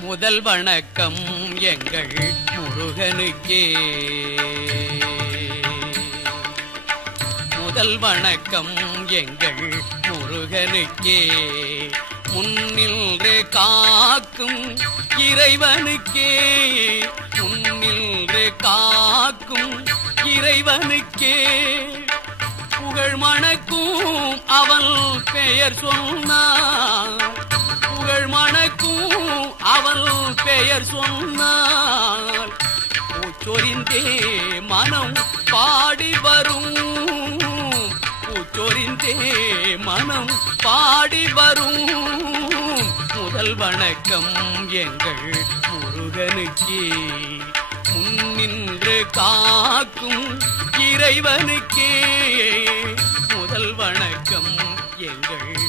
முதல் வணக்கம் எங்கள் முருகனுக்கே. முதல் வணக்கம் எங்கள் முருகனுக்கே. முன்னின்று காக்கும் இறைவனுக்கே. முன்னின்று காக்கும் இறைவனுக்கே. புகழ் மணக்கும் அவன் பெயர் சொன்னார். புகழ் மணக்கும் அவன் பெயர் சொன்னார். பூச்சொரிந்தே மனம் பாடி வரும். பூச்சொரிந்தே மனம் பாடி வரும். முதல் வணக்கம் எங்கள் முருகனுக்கே. முன்னின்று காக்கும் இறைவனுக்கே. முதல் வணக்கம் எங்கள்